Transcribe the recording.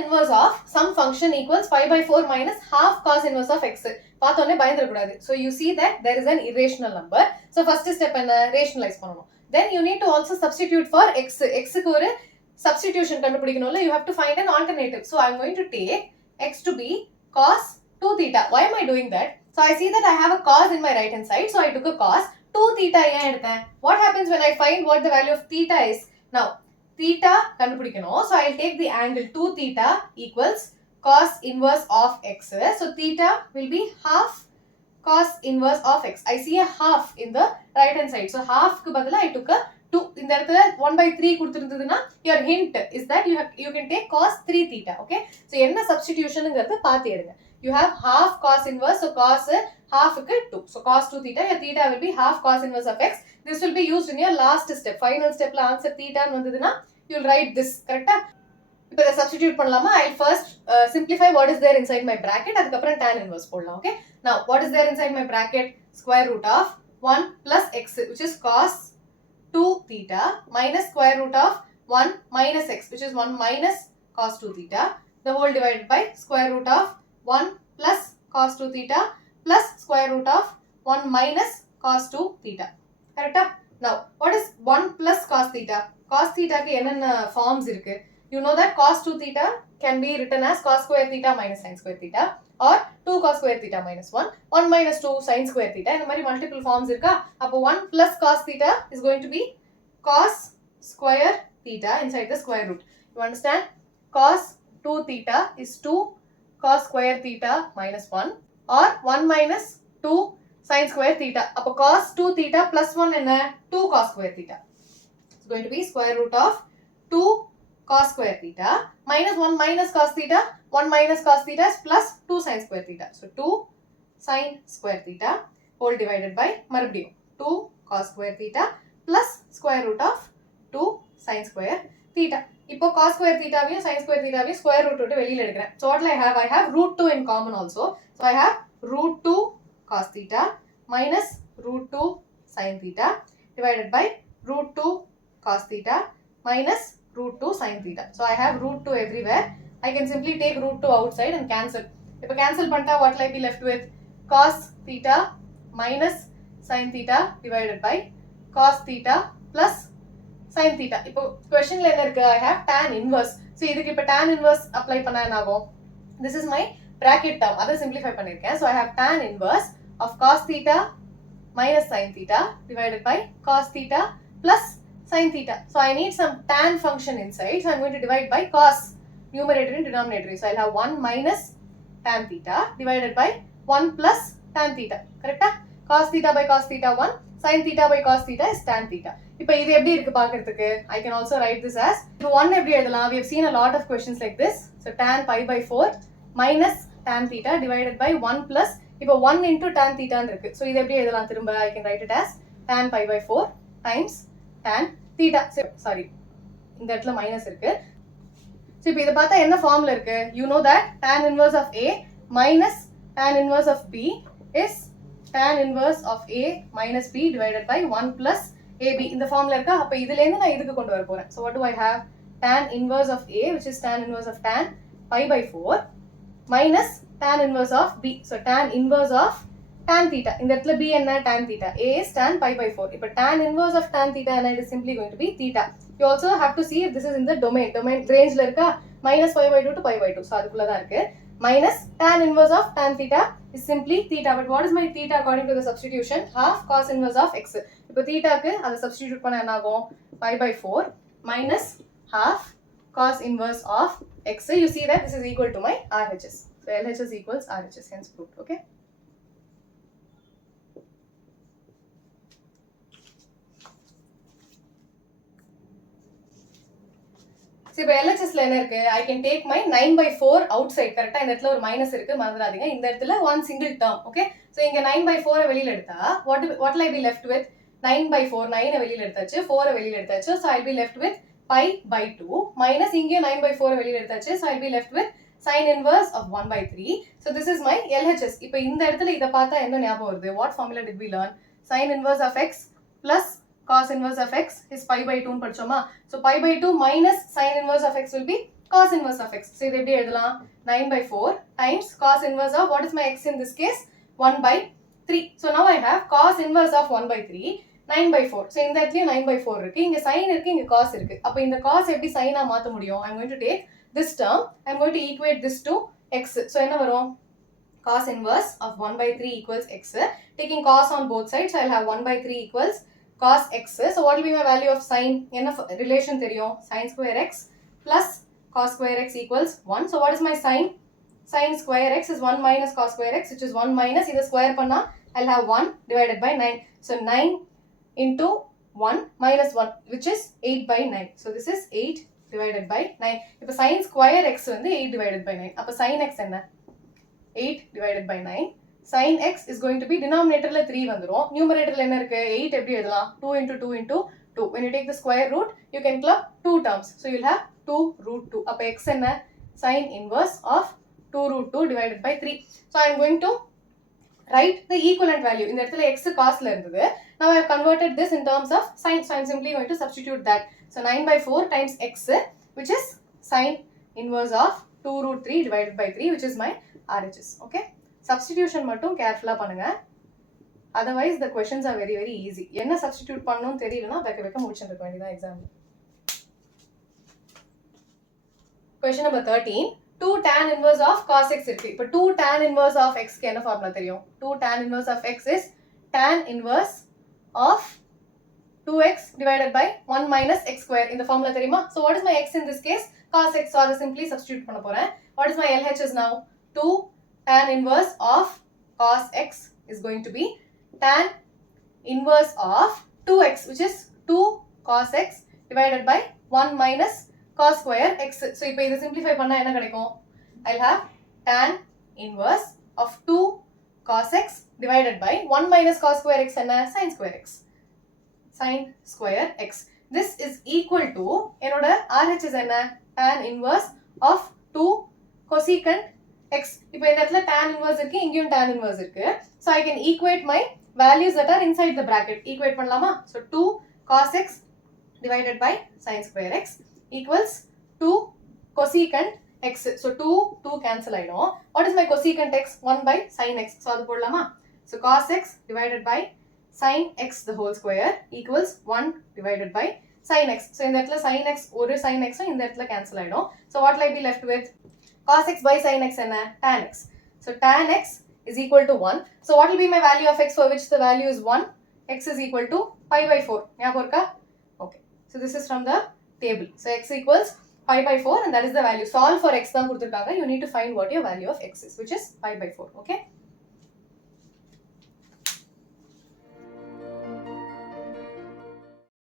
inverse of some function equals pi by 4 minus half cos inverse of x. பார்த்தோன்னே பயந்துடக்கூடாது. So you see that there is an irrational number. So first step என்ன rationalize பண்ணணும். Then you need to also substitute for x. Xக்கு ஒரு substitution கண்டுபிடிக்கணும்ல, you have to find an alternative. So I'm going to take x to be cos 2 theta. Why am I doing that? So I see that I have a cos in my right hand side. So I took a cos 2 theta ஏன் எடுத்தேன்? What happens when I find what the value of theta is? Now theta கண்டுபிடிக்கணும். So I'll take the angle 2 theta equals cos inverse of x. So theta will be half cos inverse of x. I see a half in the right hand side. So half க்கு பதிலா I took a 2. இந்த இடத்துல 1/3 கொடுத்திருந்ததுன்னா your hint is that you can take cos 3 theta. Okay. So என்ன substitutionங்கிறது பார்த்து எடுங்க. You have half cos inverse. So cos half க்கு 2. So cos 2 theta. Your theta will be half cos inverse of x. This will be used in your last step. Final step la answer theta ன்னு வந்ததுன்னா you'll write this. Correct? இப்போ இதை substitute பண்ணலாமா? I'll first simplify what is there inside my bracket. அதுக்கப்புறம் tan inverse போடலாம். Okay. Now what is there inside my bracket? Square root of 1 plus x, which is cos 2 theta, minus square root of 1 minus x, which is 1 minus cos 2 theta, the whole divided by square root of 1 plus cos 2 theta plus square root of 1 minus cos 2 theta. Correct? Now what is 1 plus cos theta? Cos theta க்கு என்னென்ன forms இருக்கு? You know that cos 2 theta can be written as cos square theta minus sin square theta, or 2 cos square theta minus 1, 1 minus 2 sin square theta. இந்த மாதிரி multiple forms இருக்கா? அப்போ 1 plus cos theta is going to be cos square theta inside the square root. You understand? Cos 2 theta is 2 cos square theta minus 1, or 1 minus 2 sin square theta. அப்போ cos 2 theta plus 1 என்ன? 2 cos square theta. It's going to be square root of 2 cos square theta minus 1 minus cos theta. 1 minus cos theta is plus 2 sin square theta. So 2 sin square theta whole divided by மறுபடியும் 2 cos square theta plus square root of 2 sin square theta. இப்போ cos square theta வையும் sin square theta வையும் square root விட்டு வெளியில எடுக்கிறேன். So what will I have root 2 in common also. So I have root 2 cos theta minus root 2 sin theta divided by root 2 cos theta minus root 2 sin theta. So I have root 2 everywhere. I can simply take root 2 outside and cancel. If I cancel panta, what will I be left with? Cos theta minus sin theta divided by cos theta plus sin theta. இப்போ questionல என்ன இருக்கு? I have tan inverse. So இதுக்கு இப்போ tan inverse apply பண்ணா என்ன ஆகும்? This is my bracket term. அதை simplify பண்ணிருக்கேன். So I have tan inverse of cos theta minus sin theta divided by cos theta plus sin theta. So I need some tan function inside. So I'm going to divide by cos, numerator and denominator. So I'll have 1 minus tan theta divided by 1 plus tan theta. Correct? Cos theta by cos theta 1, sin theta by cos theta is tan theta. இப்போ இது எப்படி இருக்கு பார்க்கிறதுக்கு? I can also write this as, இப்போ 1 எப்படி எழுதலாம்? We have seen a lot of questions like this. So tan pi by 4 minus tan theta divided by 1 plus, இப்போ 1 into tan theta இருக்கு. So இது எப்படி எழுதலாம் திரும்ப? I can write it as tan pi by 4 times tan theta. Sorry, இந்த இடத்துல minus இருக்கு. So இப்போ இதை பார்த்தா என்ன ஃபார்ம்ல இருக்கு? You know that tan inverse of A minus tan inverse of B is tan inverse of A minus B divided by 1 plus AB. இந்த ஃபார்ம்ல இருக்கா? அப்ப இதுல இருந்து நான் இதுக்கு கொண்டு வர போறேன். So what do I have? Tan inverse of A, which is tan inverse of tan pi by 4 minus tan inverse of B. So tan inverse of tan theta. இந்த இடத்துல B என்ன? Tan theta. A is tan pi by 4. இப்போ tan inverse of tan theta and it is simply going to be theta. You also have to see if this is in the domain rangeல இருக்கா? minus pi by 2 to pi by 2. So அதுக்குள்ள தான் இருக்கு. Minus tan inverse of tan theta is simply theta. But what is my theta according to the substitution? Half cos inverse of x. இப்போ thetaக்கு அதை substitute பண்ண என்ன ஆகும்? pi by 4 minus half cos inverse of x. You see that this is equal to my RHS. So LHS equals RHS, hence proved. Okay. இப்போ LHSல என்ன இருக்கு? I can take my 9 by 4 outside. கரெக்டா? இந்த இடத்துல ஒரு மைனஸ் இருக்கு, மறந்துடாதீங்க. இந்த இடத்துல one single term. Okay. So இங்க 9 by 4 வெளியில எடுத்தா what will I be left with? 9 by 4, 9 வெளியில எடுத்தாச்சு, 4 வெளியில எடுத்தாச்சு. So I'll be left with pi by 2 minus இங்க 9 by 4 வெளியில எடுத்தாச்சு. So I'll be left with sin inverse of 1 by 3. So this is my LHS. இப்போ இந்த இடத்துல இத பார்த்தா என்ன ஞாபகம் வருது? What formula did we learn? Sin inverse of x plus cos inverse of x is pi by 2 ன்னு படிச்சோமா? So pi by 2 minus sin inverse of x will be cos inverse of x. So இது எப்படி எழுதலாம் 9 by 4 times cos inverse of what is my x in this case 1 by 3. So now I have cos inverse of 1 by 3 9 by 4. So இந்த இடத்துலயும் 9 by 4 இருக்கு, இங்க sin இருக்கு, இங்க cos இருக்கு. அப்ப இந்த cos எப்படி sin ஆ மாத்த முடியும்? I'm going to take this term, I'm going to equate this to x. So என்ன வரும்? Cos inverse of 1 by 3 equals x. Taking cos on both sides, I'll have 1 by 3 equals cos x. So what will be my value of sin? என்ன relation தெரியும்? Sin square x plus cos square x equals 1. So what is my sin? Sin square x is 1 minus cos square x, which is 1 minus, either square panna, I'll have 1 divided by 9. So 9 into 1 minus 1, which is 8 by 9. So this is 8 divided by 9. இப்போ sin square x வந்து 8 divided by 9. அப்போ sin x என்ன? 8 divided by 9. Sin x is going to be denominatorல 3 வந்துரும். Numeratorல என்ன இருக்கு? 8 எப்படி எழுதலாம்? 2 into 2 into 2. When you take the square root, you can club 2 terms. So you'll have 2 root 2. அப்போ x என்ன? Sin inverse of 2 root 2 divided by 3. So I'm going to write the equivalent value. இந்த இடத்துல x cosல இருந்தது. Now I have converted this in terms of sin. So I'm simply going to substitute that. So 9 by 4 times x, which is sin inverse of 2 root 3 divided by 3, which is my RHS. Okay? Substitution மட்டும் carefully பண்ணுங்க. Otherwise the questions are very very easy. என்ன substitute பண்ணனும் தெரியலனா வெக்க முடிச்சிருக்க வேண்டியதா exam. Question number 13. 2 tan inverse of cos x இருக்கு. இப்போ 2 tan inverse of x க்கு என்ன ஃபார்முலா தெரியும்? 2 tan inverse of x is tan inverse of 2x divided by 1 minus x square. இந்த ஃபார்முலா தெரியுமா? So what is my x in this case? Cos x. So அதை simply substitute பண்ண போறேன். What is my LHS now? 2 tan inverse of cos x is going to be tan inverse of 2x, which is 2 cos x divided by 1 minus cos square x. So இப்போ இதை simplify பண்ணா என்ன கிடைக்கும்? I'll have tan inverse of 2 cos x divided by 1 minus cos square x என்ன? Sin square x. Sin square x. This is equal to என்னோட RHS என்ன? Tan inverse of 2 cosecant x. இப்போ இந்த இடத்துல tan inverse இருக்கு, இங்கேயும் tan inverse இருக்கு. So I can equate my values that are inside the bracket. Equate பண்ணலாமா? So 2 cos x divided by sin square x equals 2 cosecant x. So 2 cancel ஆயிடும். What is my cosecant x? 1 by sin x. So அது போடலாமா? So cos x divided by sin x the whole square equals 1 divided by sin x. So இந்த இடத்துல sin x ஒரு sin x இந்த இடத்துல cancel ஆயிடும். So what will I be left with? Cos x by sin x என்ன? Tan x. So tan x is equal to 1. So what will be my value of x for which the value is 1? X is equal to pi by 4. ஞாபகம் இருக்கா? Okay. So this is from the table. So x equals pi by 4 and that is the value. Solve for x தான் கொடுத்திருக்காங்க. You need to find what your value of x is, which is pi by 4. Okay.